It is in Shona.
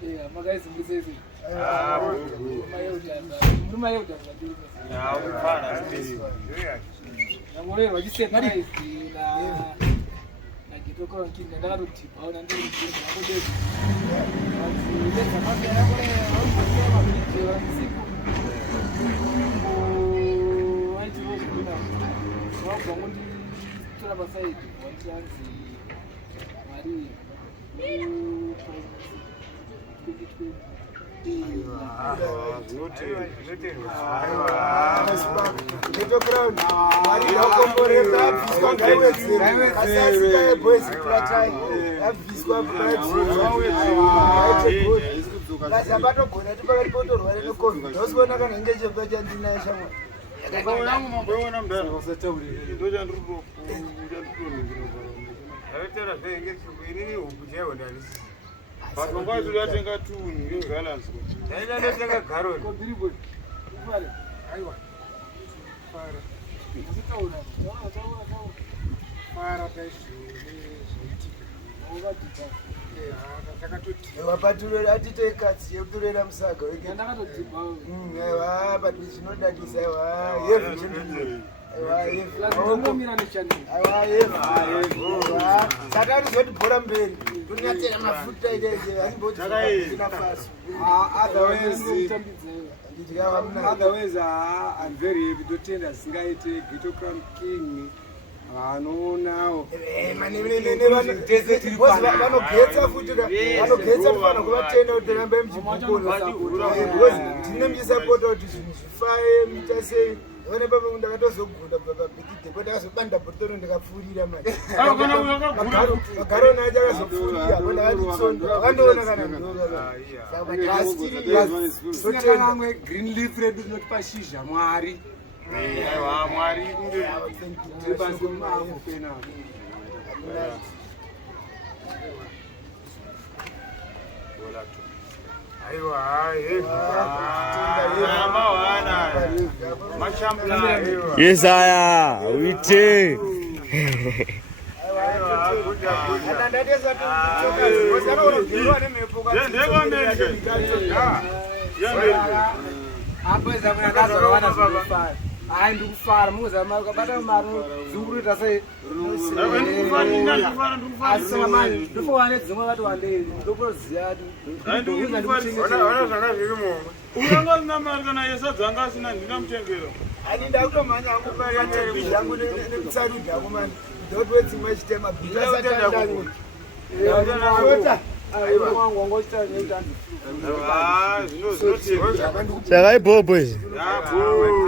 Yeah, guys, this But why do you think I two new balance? I don't think I got it. Otherwise, I'm very happy to tell us Ghetto Crown King. No, now. Green leaf red is not pashisha, Mari. Yes, I am. We take. I do far more than my Zuru to say, before I let the mother one day, I do I need out of my young don't wait too much time. Boy.